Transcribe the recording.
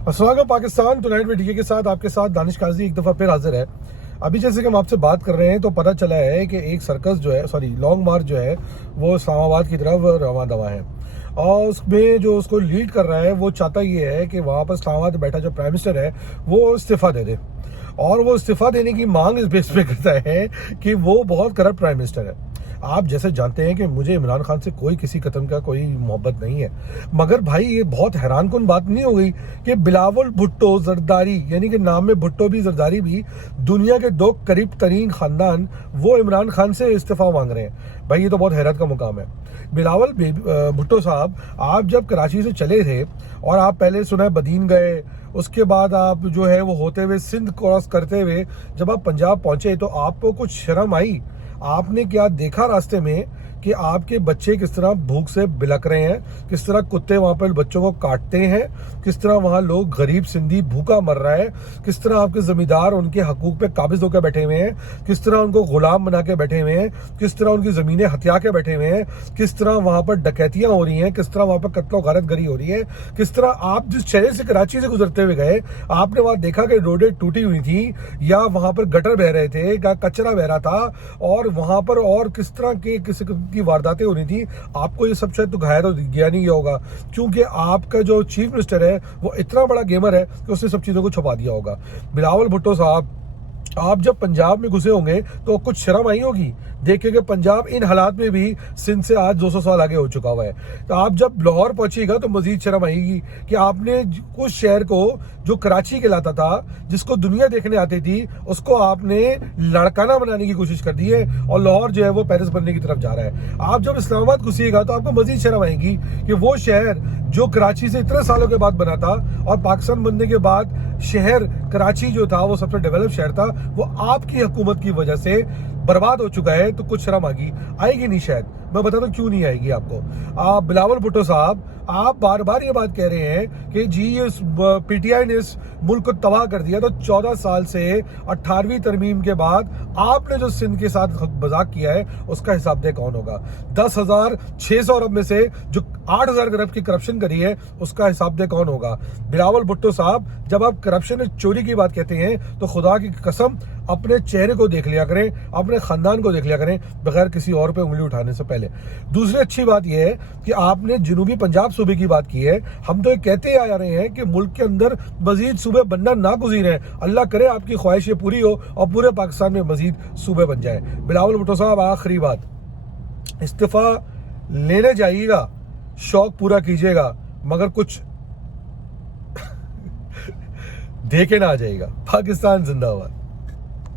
अस्सलाम पाकिस्तान टुनाइट में डीके के साथ आपके साथ दानिश काजी एक दफ़ा फिर हाजिर है। अभी जैसे कि हम आपसे बात कर रहे हैं तो पता चला है कि एक सर्कस जो है लॉन्ग मार्च जो है वो इस्लामाबाद की तरफ रवां दवा है और उसमें जो उसको लीड कर रहा है वो चाहता ये है कि वहाँ पर इस्लामाबाद में बैठा जो प्राइम मिनिस्टर है वो इस्तीफ़ा दे दे और वो इस्तीफ़ा देने की मांग इस बेस पे करता है कि वो बहुत करप्ट प्राइम मिनिस्टर है। आप जैसे जानते हैं कि मुझे इमरान खान से कोई किसी किस्म का कोई मोहब्बत नहीं है, मगर भाई ये बहुत हैरान कुन बात नहीं हो गई कि बिलावल भुट्टो जरदारी, यानी कि नाम में भुट्टो भी जरदारी भी, दुनिया के दो करीब तरीन खानदान वो इमरान खान से इस्तीफ़ा मांग रहे हैं। भाई ये तो बहुत हैरत का मुकाम है। बिलावल भुट्टो साहब, आप जब कराची से चले थे और आप पहले सुना है बदीन गए, उसके बाद आप जो है वो होते हुए सिंध क्रॉस करते हुए जब आप पंजाब पहुंचे तो आपको कुछ शर्म आई? आपने क्या देखा रास्ते में कि आपके बच्चे किस तरह भूख से बिलक रहे हैं, किस तरह कुत्ते वहाँ पर बच्चों को काटते हैं, किस तरह वहाँ लोग गरीब सिंधी भूखा मर रहा है, किस तरह आपके जमींदार उनके हकूक पे काबिज होकर बैठे हुए हैं, किस तरह उनको गुलाम बना के बैठे हुए हैं, किस तरह उनकी ज़मीनें हथिया के बैठे हुए हैं, किस तरह वहाँ पर डकैतियाँ हो रही हैं, किस तरह वहाँ पर कत्लो गारत गरी हो रही है, किस तरह आप जिस शहर से कराची से गुजरते हुए गए आपने वहाँ देखा कि रोडें टूटी हुई थी या वहाँ पर गटर बह रहे थे या कचरा बह रहा था और वहाँ पर और किस तरह के किसी की वारदातें हो रही थी। आपको ये सब शायद तो घायल हो गया नहीं होगा क्योंकि आपका जो चीफ मिनिस्टर है वो इतना बड़ा गेमर है कि उसने सब चीज़ों को छुपा दिया होगा। बिलावल भुट्टो साहब, आप जब पंजाब में घुसे होंगे तो कुछ शर्म आई होगी देखें कि पंजाब इन हालात में भी सिंध से आज 200 साल आगे हो चुका हुआ है। तो आप जब लाहौर पहुंचिएगा तो मजीद शर्म आएगी कि आपने उस शहर को जो कराची कहलाता था, जिसको दुनिया देखने आती थी, उसको आपने लड़काना बनाने की कोशिश कर दी है और लाहौर जो है वो पेरिस बनने की तरफ जा रहा है। आप जब इस्लामाबाद घुसिएगा तो आपको मजीद शर्म आएगी कि वो शहर जो कराची से इतने सालों के बाद बना था और पाकिस्तान बनने के बाद शहर कराची जो था वो सबसे डेवलप शहर था, वो आपकी हुकूमत की वजह से बर्बाद हो चुका है। तो कुछ शर्म आएगी नहीं, शायद मैं बताता हूँ क्यों नहीं आएगी आपको। आप बिलावल भुट्टो साहब, आप बार बार ये बात कह रहे हैं कि जी ये पीटीआई ने इस मुल्क को तबाह कर दिया, तो 14 साल से 18वीं तरमीम के बाद आपने जो सिंध के साथ मजाक किया है उसका हिसाब दे कौन होगा? 10,600 अरब में से जो 8,000 अरब की करप्शन करी है उसका हिसाब दे कौन होगा? बिलावल भुट्टो साहब, जब आप करप्शन चोरी की बात कहते हैं तो खुदा की कसम अपने चेहरे को देख लिया करें, अपने खानदान को देख लिया करें बगैर किसी और पे उंगली उठाने से पहले। दूसरी अच्छी बात यह है कि आपने जनूबी पंजाब सूबे की बात की है। हम तो ये कहते आ रहे हैं कि मुल्क के अंदर मजीद सूबे बनना ना गुज़ीर हैं। अल्लाह करे आपकी ख्वाहिशें पूरी हो और पूरे पाकिस्तान में मजीद सूबे बन जाए। बिलावल भुट्टो साहब, आखिरी बात, इस्तीफा लेने जाइएगा, शौक पूरा कीजिएगा, मगर कुछ दे के ना आ जाइएगा। पाकिस्तान जिंदाबाद।